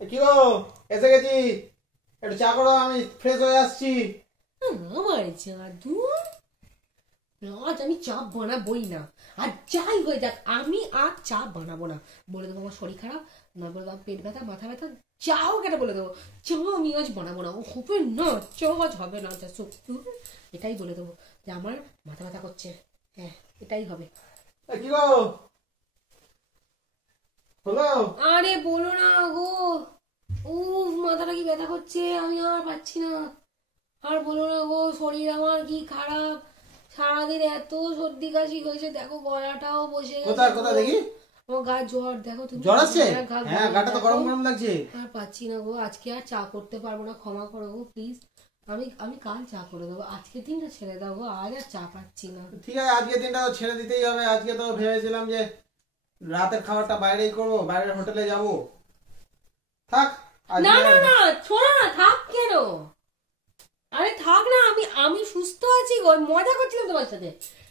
কি গো, এসে গেছি, একটু চা করো, আমি ফ্রেশ হয়ে আসছি। আমার জাদু, আজ আমি চা বানাবোই না। আর যাই হয়ে যাক আমি আর চা বানাবো না। বলে দেবো আমার শরীর খারাপ, না বলে দেবো পেট ব্যথা, মাথা ব্যথা, চাও কেন বলে দেবো। চা আমি আজ বানাবো না, ও হবে না, চা আজ হবে না। যা সত্যি এটাই বলে দেবো যে আমার মাথা ব্যথা করছে। হ্যাঁ, এটাই হবে। কি গো হলো? আরে বলো না গো, ও মাথাটা কি ব্যথা করছে, আমি আর পাচ্ছি না। আর বলো না গো, শরীর আমার কি খারাপ, সারাদিন এত সর্দি কাশি হয়েছে, দেখো গলাটাও বসে গেছে। কোথায় কোথায় দেখি? আমার গা জ্বর, দেখো তুমি। জ্বর আছে? হ্যাঁ, গাটা তো গরম গরম লাগছে। আর পাচ্ছি না গো, আজকে আর চা করতে পারবো না, ক্ষমা করো গো প্লিজ। আমি আমি কাল চা করে দেবো, আজকের দিনটা ছেড়ে দাও গো, আজ আর চা পাচ্ছি না। ঠিক আছে, আজকের দিনটা তো ছেড়ে দিতেই হবে। আজকে তো ভেবেছিলাম যে রাতের খাবারটা বাইরেই করবো, বাইরের হোটেলে যাব। থাক না না না, শোনো না, থাক কেন? আরে থাক না, আমি আমি সুস্থ আছি গো, মজা করছিলাম তোমার সাথে,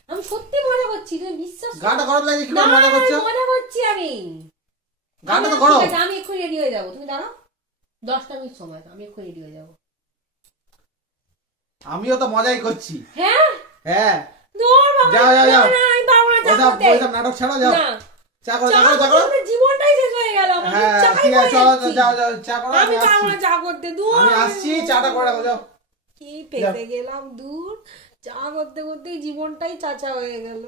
আমি সত্যি মজা করছি, তুমি বিশ্বাস করো। গাটা গরম লাগছে, কি না, মজা করছো? মজা করছি আমি। গাটা তো গরম। আমি এক্ষুনি রেডি হয়ে যাবো, তুমি দাঁড়াও 10টা মিনিট সময় দাও, আমি এক্ষুনি রেডি হয়ে যাবো। আমিও তো মজাই করছি। হ্যাঁ হ্যাঁ, দৌড় বাবা, যাও যাও যাও, না, আমি পারবো না চা করতে। ওইসব নাটক ছাড়ো, যাও না, চা করো, চা চা করো, চা করো। করতে জীবনটাই শেষ হয়ে গেল আমার, হ্যাঁ চাই ঠিক আছে, করে চলো যাচ্ছি। যাও যাও, চা করো, আমি আমি পারবো আসছি। না চা করতে, দূর। আমি আসছি, চাটা করে রাখো, যাও। কি পেতে গেলাম, দূর। চা করতে করতেই জীবনটাই চাচা হয়ে গেল।